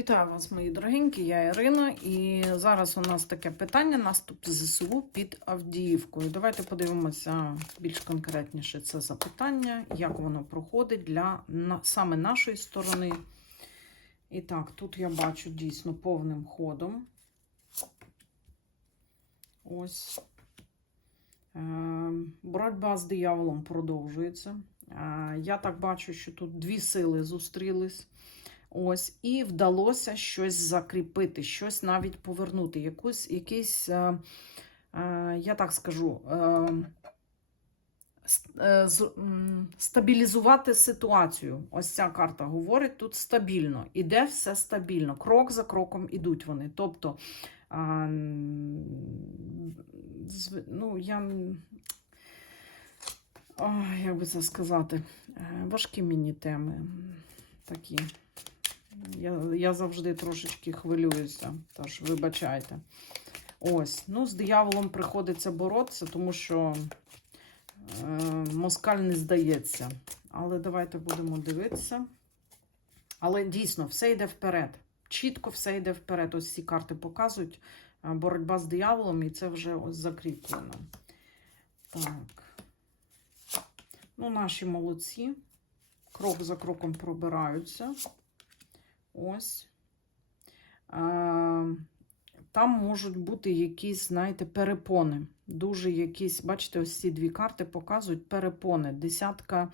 Вітаю вас, мої дорогенькі, я Ірина. І зараз у нас таке питання: наступ ЗСУ під Авдіївкою. Давайте подивимося більш конкретніше це запитання, як воно проходить для саме нашої сторони. І так, тут я бачу дійсно повним ходом. Ось. Е, боротьба з дияволом продовжується. Е, я так бачу, що тут дві сили зустрілись. Ось, і вдалося щось закріпити, щось навіть повернути, якусь, якийсь, е, е, я так скажу, е, е, стабілізувати ситуацію. Ось ця карта говорить тут стабільно. Іде все стабільно. Крок за кроком ідуть вони. Тобто, е, ну, я. Ой, як би це сказати, Е, важкі мені теми такі. Я, я завжди трошечки хвилююся, тож вибачайте. Ось, ну, з дияволом приходиться боротися, тому що е, москаль не здається. Але давайте будемо дивитися. Але дійсно, все йде вперед. Чітко все йде вперед. Ось ці карти показують. е, Боротьба з дияволом, і це вже ось закріплено. Так. Ну, наші молодці. Крок за кроком пробираються. Ось. Там можуть бути якісь, знаєте, перепони. Дуже якісь, бачите, ось ці дві карти показують перепони. Десятка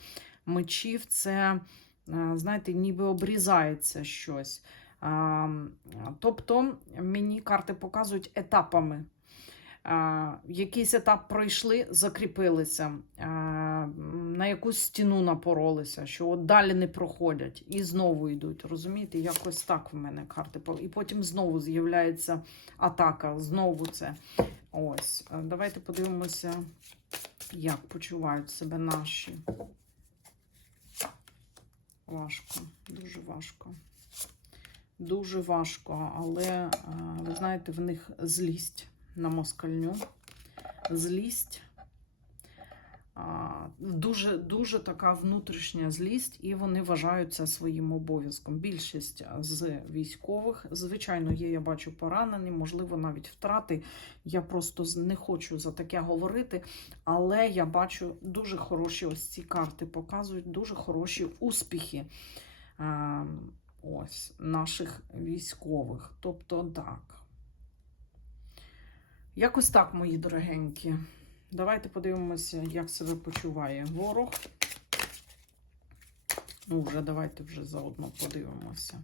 мечів це, знаєте, ніби обрізається щось. Тобто, мені карти показують етапами. Якийсь етап пройшли, закріпилися, на якусь стіну напоролися, що от далі не проходять і знову йдуть. Розумієте, якось так в мене карти. І потім знову з'являється атака, знову це. Ось. Давайте подивимося, як почувають себе наші. Важко, дуже важко. Дуже важко, але ви знаєте, в них злість на москальню. Злість. Дуже, дуже така внутрішня злість, і вони вважають це своїм обов'язком. Більшість з військових, звичайно, є, я бачу, поранені, можливо, навіть втрати. Я просто не хочу за таке говорити, але я бачу дуже хороші ось ці карти показують, дуже хороші успіхи ось, наших військових. Тобто, так. Якось так, мої дорогенькі. Давайте подивимося, як себе почуває ворог. Ну, вже давайте вже заодно подивимося.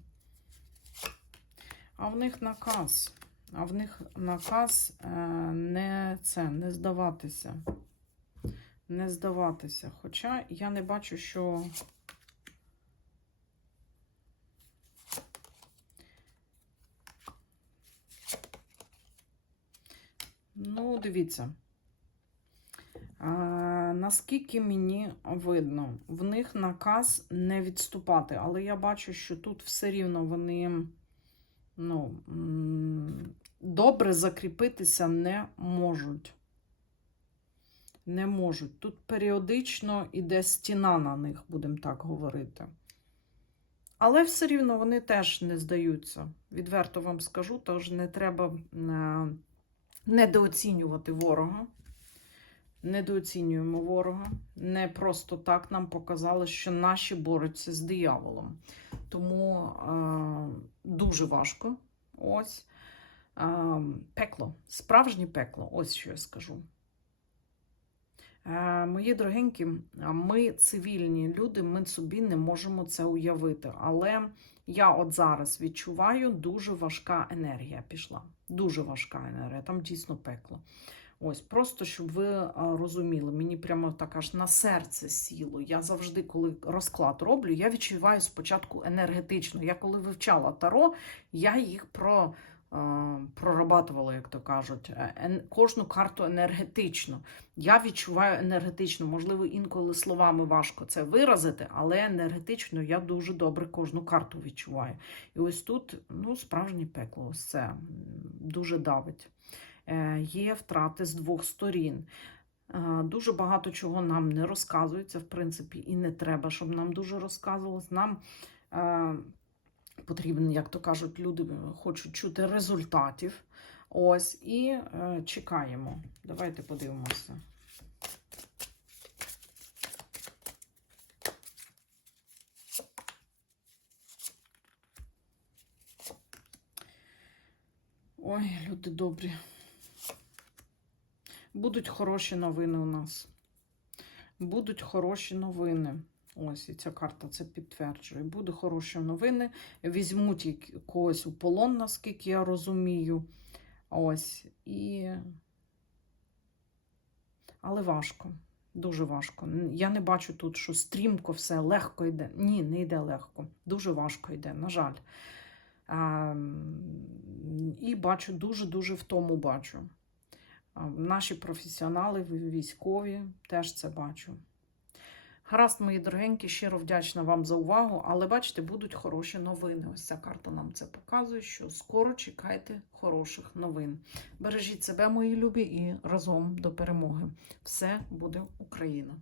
А в них наказ. А в них наказ е, не це, не здаватися. Не здаватися. Хоча я не бачу, що. Ну, дивіться. А, наскільки мені видно, в них наказ не відступати, але я бачу, що тут все рівно вони ну, добре закріпитися не можуть. Не можуть. Тут періодично іде стіна на них, будемо так говорити. Але все рівно вони теж не здаються. Відверто вам скажу, тож не треба е, недооцінювати ворога. Недооцінюємо ворога. Не просто так нам показали, що наші борються з дияволом. Тому е, дуже важко. Ось е, пекло, справжнє пекло, ось що я скажу. Е, Мої дорогенькі, ми цивільні люди, ми собі не можемо це уявити. Але я от зараз відчуваю, дуже важка енергія пішла. Дуже важка енергія, там дійсно пекло. Ось, просто щоб ви розуміли, мені прямо так аж на серце сіло. Я завжди, коли розклад роблю, я відчуваю спочатку енергетично. Я коли вивчала таро, я їх про, прорабатувала, як то кажуть, е, кожну карту енергетично. Я відчуваю енергетично, можливо, інколи словами важко це виразити, але енергетично я дуже добре кожну карту відчуваю. І ось тут ну, справжнє пекло, ось це дуже давить. Е, Є втрати з двох сторін. Е, Дуже багато чого нам не розказується, в принципі, і не треба, щоб нам дуже розказувалось. Нам е, Потрібен, як то кажуть, люди хочуть чути результатів. Ось, і е, чекаємо. Давайте подивимося. Ой, люди добрі. Будуть хороші новини у нас. Будуть хороші новини. Ось, і ця карта це підтверджує. Будуть хороші новини. Візьмуть когось у полон, наскільки я розумію. Ось. І... Але важко. Дуже важко. Я не бачу тут, що стрімко все легко йде. Ні, не йде легко. Дуже важко йде, на жаль. А, і бачу, дуже-дуже в тому бачу. Наші професіонали, військові, теж це бачу. Гаразд, мої дорогенькі, щиро вдячна вам за увагу, але бачите, будуть хороші новини. Ось ця карта нам це показує, що скоро чекайте хороших новин. Бережіть себе, мої любі, і разом до перемоги. Все буде Україна!